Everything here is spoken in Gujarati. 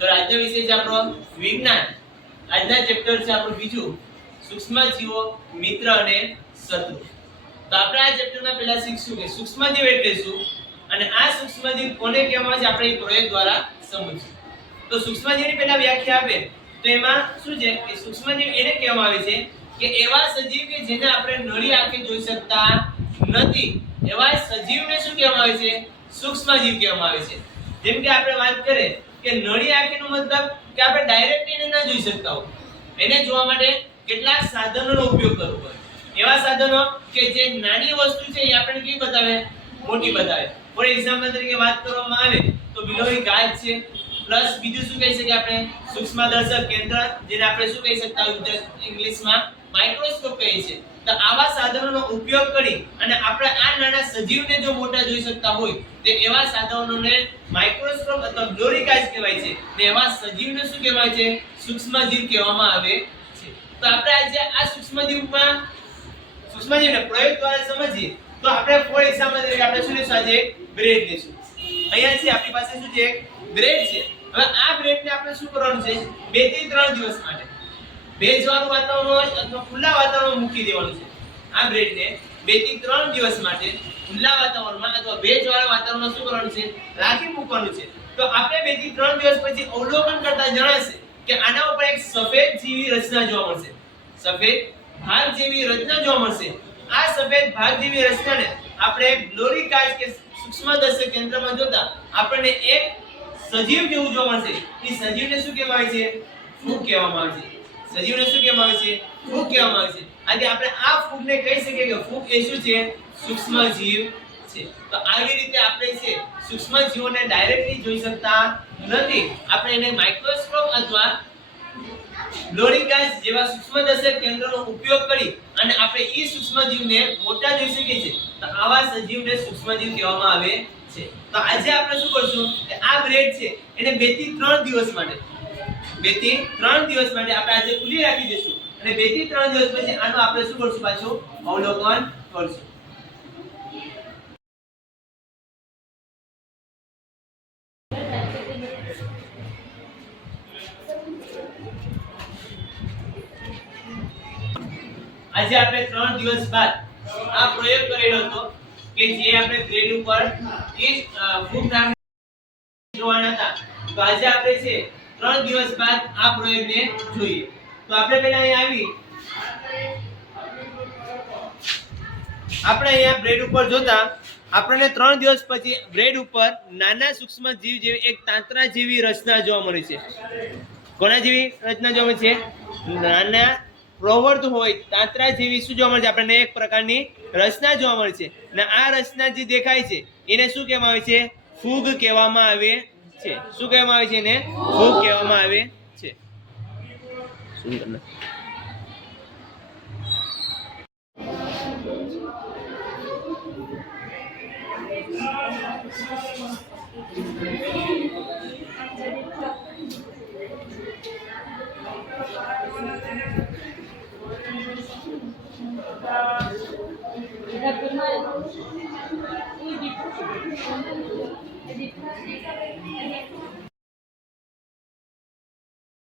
તો આજનો વિષય છે આપણો વિજ્ઞાન. આજના ચેપ્ટર છે આપણું બીજું, સૂક્ષ્મજીવો, મિત્ર અને શત્રુ. તો આપણે આ ચેપ્ટરમાં પહેલા શીખશું કે સૂક્ષ્મજીવ એટલે શું અને આ સૂક્ષ્મજીવ કોને કહેવામાં આવે છે આપણે એક પ્રયોગ દ્વારા સમજીશું. તો સૂક્ષ્મજીવની પહેલા વ્યાખ્યા આપે તો એમાં શું છે કે સૂક્ષ્મજીવ એને કહેવામાં આવે છે કે એવા સજીવ કે જેને આપણે નળી આંખે જોઈ શકતા નથી, એવા સજીવને શું કહેવામાં આવે છે? સૂક્ષ્મજીવ કહેવામાં આવે છે. જેમ કે આપણે વાત કરીએ કે નળી આંખનો મતલબ કે આપણે ડાયરેક્ટ એને ન જોઈ શકતા હોય, એને જોવા માટે કેટલાક સાધનોનો ઉપયોગ કરવો પડે. એવા સાધનો કે જે નાની વસ્તુ છે એ આપણને કેવી બતાવે? મોટી બતાવે. ફોર એક્ઝામ્પલ તરીકે વાત કરવામાં આવે તો બિલોરી કાચ છે, પ્લસ બીજું શું કહી શકીએ આપણે? સૂક્ષ્મદર્શક કેન્દ્ર, જેને આપણે શું કહી શકતા હોય ઇંગ્લિશમાં માઇક્રોસ્કોપ કહીએ છીએ. તો આવા સાધનોનો ઉપયોગ કરી અને આપણે આ નાના સજીવને જો મોટા જોઈ શકતા હોય તો એવા સાધનોને માઇક્રોસ્કોપ અથવા બિલોરી કાચ કહેવાય છે. ને એવા સજીવને શું કહેવાય છે? સૂક્ષ્મજીવ કહેવામાં આવે છે. તો આપણે આજે આ સૂક્ષ્મજીવને પ્રયોગ દ્વારા સમજીએ તો આપણે ફોર એક્ઝામ્પલ તરીકે આપણે શું લેશું? આજે બ્રેડ લેશું. અહીંયા છે આપણી પાસે શું છે? બ્રેડ છે. હવે આ બ્રેડને આપણે શું કરવાનું છે? 2 થી 3 દિવસ માટે ભેજવાળું વાતાવરણ હોય અથવા ખુલ્લા વાતાવરણમાં મૂકી દેવાનું છે. આ બ્રેડને 2 થી 3 દિવસ માટે ખુલ્લા વાતાવરણમાં અથવા ભેજવાળા વાતાવરણમાં શું કરવાનું છે? રાખી મૂકવાનું છે. તો આપણે 2 થી 3 દિવસ પછી અવલોકન કરતા જણાશે કે આના ઉપર એક સફેદ જેવી રચના જોવા મળશે. સફેદ ભાગ જેવી રચના જોવા મળશે. આ સફેદ ભાગ જેવી રચનાને આપણે બિલોરી કાચ કે સૂક્ષ્મદર્શક કેન્દ્રમાં જોતા આપણને એક સજીવ જેવું જોવા મળશે. એ સજીવને શું કહેવામાં આવે છે? ફૂગ કહેવામાં આવે છે. સજીવને શું કહેવામાં આવે છે? ફૂગ કહેવામાં આવે છે. આજે આપણે આ ફૂગને કહી શકીએ કે ફૂગ એ શું છે? સૂક્ષ્મજીવ છે. તો આવી રીતે આપણે છે સૂક્ષ્મજીવોને ડાયરેક્ટલી જોઈ શકતા નથી. આપણે એને માઇક્રોસ્કોપ અથવા બિલોરી કાચ જેવા સૂક્ષ્મદર્શક કેન્દ્રનો ઉપયોગ કરી અને આપણે ઈ સૂક્ષ્મજીવને મોટા જોઈ શકીએ છીએ. તો આવા સજીવને સૂક્ષ્મજીવ કહેવામાં આવે છે. તો આજે આપણે શું કરશું કે આ બ્રેડ છે એને 2 થી 3 દિવસ માટે 2 થી 3 દિવસ માટે આપણે આજે ખુલ્લી રાખી દઈશું અને 2 થી 3 દિવસ પછી આનો આપણે શું કરશું? પાછું અવલોકન કરશું. આજે આપણે 3 દિવસ બાદ આ પ્રયોગ કરેલો હતો કે જે આપણે બ્રેડ ઉપર એક ફૂગ નામની જોવાના હતા. તો આજે આપણે છે 3 દિવસ બાદ આ પ્રયોગને જોઈએ. તો આપણે પહેલા અહીં આવી આપણે અહીંયા બ્રેડ ઉપર જોતા આપણને 3 દિવસ પછી બ્રેડ ઉપર નાના સૂક્ષ્મ જીવ જેવી એક તાંત્રા જેવી રચના જોવા મળી છે. કોના જેવી રચના જોવા મળી છે? નાના પ્રવર્ત હોય તાંત્રા જેવી શું જોવા મળે છે? આપણને એક પ્રકારની રચના જોવા મળે છે. અને આ રચના જે દેખાય છે એને શું કહેવામાં આવે છે? ફૂગ કહેવામાં આવે છે. શું કહેવામાં આવે છે? એને ફૂગ કહેવામાં આવે છે.